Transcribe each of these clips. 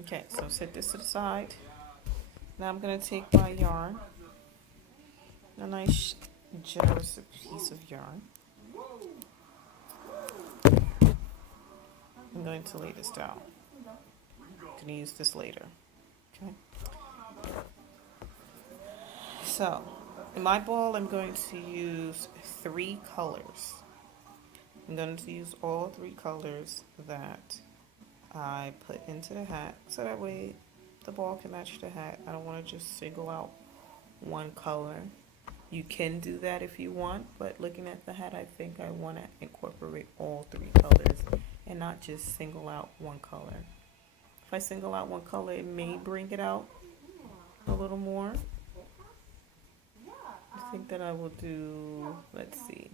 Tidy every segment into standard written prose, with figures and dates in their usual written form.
Okay, so set this to the side. Now I'm going to take my yarn, a nice generous piece of yarn. I'm going to lay this down. I'm going to use this later. Okay. So, in my ball, I'm going to use 3 colors. I'm going to use all 3 colors that I put into the hat, so that way the ball can match the hat. I don't want to just single out one color. You can do that if you want, but looking at the hat, I think I want to incorporate all 3 colors and not just single out one color. If I single out one color, it may bring it out a little more. I think that I will do, let's see,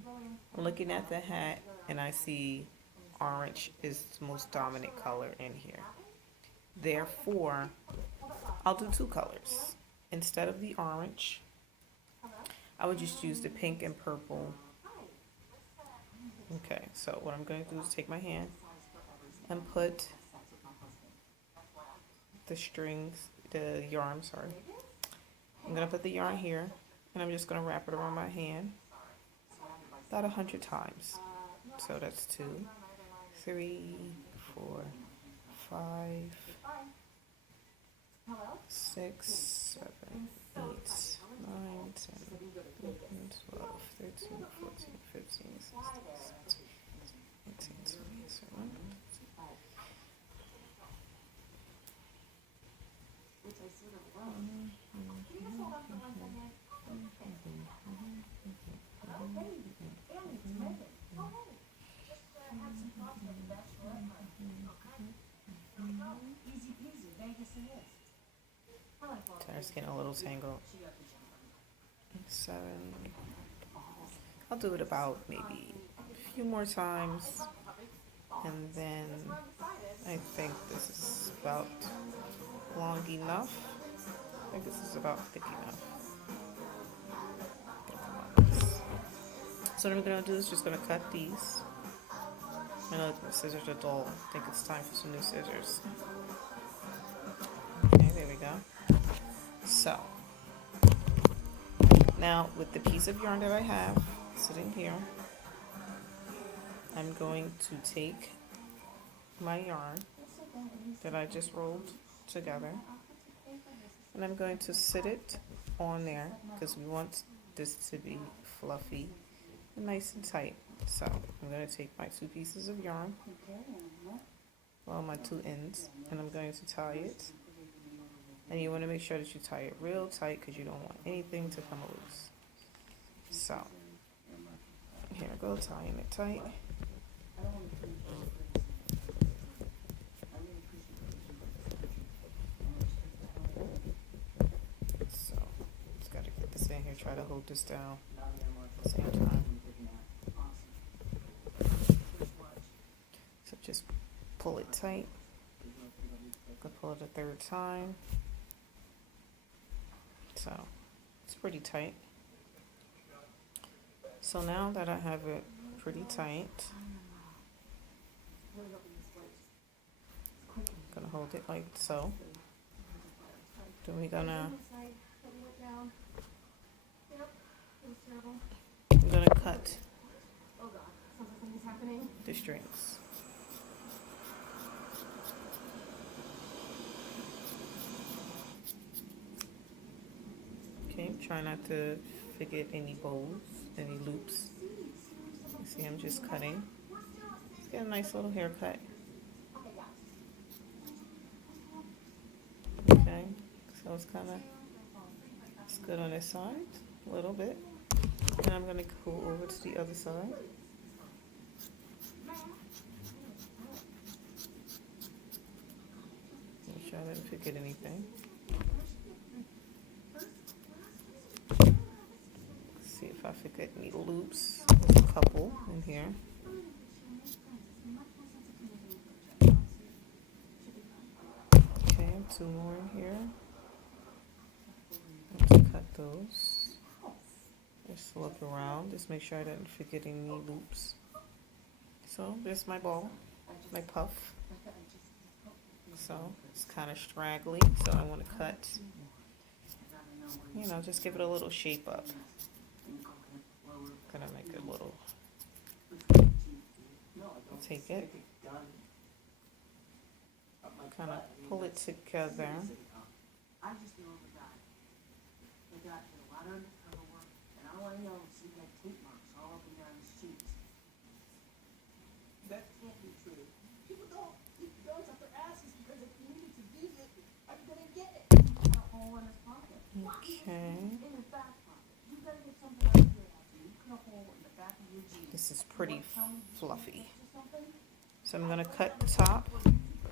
I'm looking at the hat and I see orange is the most dominant color in here. Therefore, I'll do 2 colors. Instead of the orange, I would just use the pink and purple. Okay, so what I'm going to do is take my hand and put the yarn, sorry. I'm going to put the yarn here, and I'm just going to wrap it around my hand about 100 times. So that's 2, 3, 4, 5, 6, 7, 8, 9, 10, 11, 12, 13, 14, 15, 16, 17, 18, 20, 21. Sorry, it's getting a little tangled. 7. I'll do it about maybe a few more times, and then I think this is about long enough. I think this is about thick enough. So what I'm going to do is just going to cut these. I know the scissors are dull. I think it's time for some new scissors. Okay, there we go. So, now with the piece of yarn that I have sitting here, I'm going to take my yarn that I just rolled together, and I'm going to sit it on there because we want this to be fluffy and nice and tight. So I'm going to take my 2 pieces of yarn, well, my 2 ends, and I'm going to tie it. And you want to make sure that you tie it real tight because you don't want anything to come loose. So here I go, tying it tight. So just got to get this in here, try to hold this down at the same time. So just pull it tight. I'll pull it a 3rd time. So it's pretty tight. So now that I have it pretty tight, I'm gonna hold it like so. Then I'm gonna cut the strings. Okay, try not to forget any bows, any loops. You see, I'm just cutting. Let's get a nice little haircut. Okay, so it's good on this side, a little bit. And I'm gonna go over to the other side. Make sure I didn't forget anything. See if I forget any loops. There's a couple in here. Okay, 2 more in here. Let's cut those. Just look around. Just make sure I didn't forget any loops. So there's my ball, my puff. So it's kind of straggly, so I want to cut, you know, just give it a little shape up. Gonna make it a little, take it, kind of pull it together. That can't be true. People don't eat guns up their asses because if you needed to use it, are you gonna get it? A hole in his pocket. Okay. In his back pocket. You gotta get something out of your ass. You put a hole in the back of your jeans. This is pretty fluffy. So I'm gonna cut the top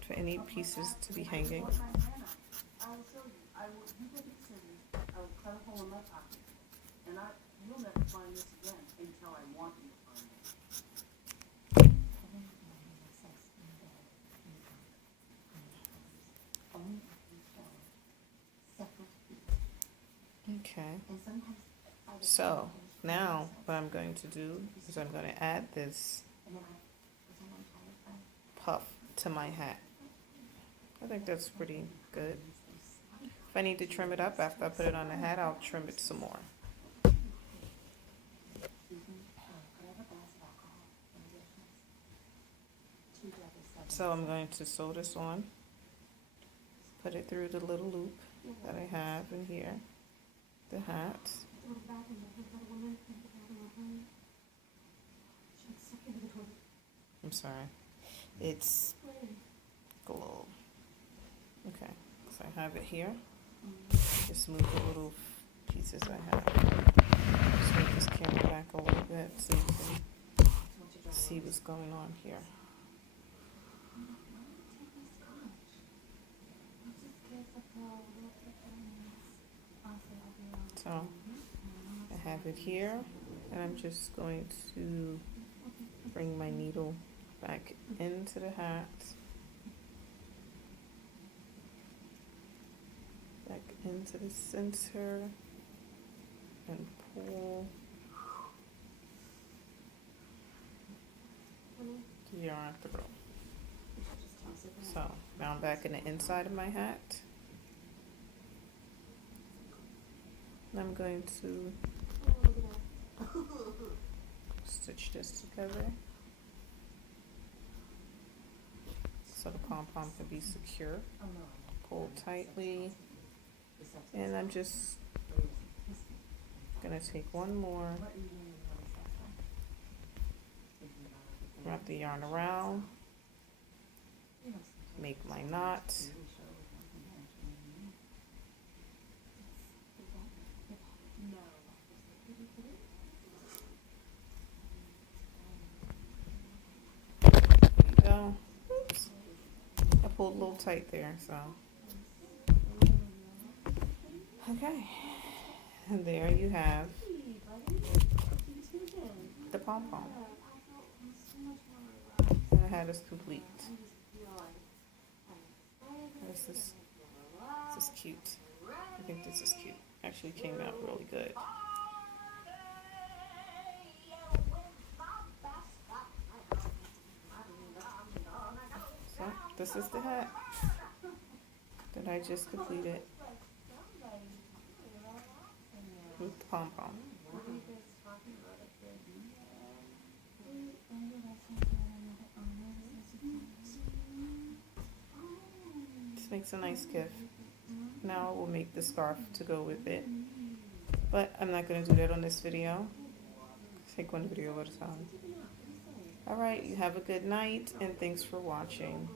for any pieces to be hanging. I will show you. You get the scissors. I will cut a hole in my pocket. And you'll never find this again until I want you to find it. Okay. So now what I'm going to do is I'm going to add this puff to my hat. I think that's pretty good. If I need to trim it up after I put it on the hat, I'll trim it some more. So I'm going to sew this on, put it through the little loop that I have in here, the hat. I'm sorry, it's glow. Okay, so I have it here. Just move the little pieces I have. Just move this camera back a little bit so you can see what's going on here. So I have it here, and I'm just going to bring my needle back into the hat, back into the center, and pull the yarn through. So now I'm back in the inside of my hat. And I'm going to stitch this together so the pom-pom can be secure. Pull tightly, and I'm just gonna take one more, wrap the yarn around, make my knot. Oops. I pulled a little tight there, so. Okay. And there you have the pom-pom. And the hat is complete. This is cute. I think this is cute. Actually came out really good. So this is the hat that I just completed with the pom-pom. This makes a nice gift. Now we'll make the scarf to go with it, but I'm not going to do that on this video. Take one video at a time. Alright, you have a good night, and thanks for watching.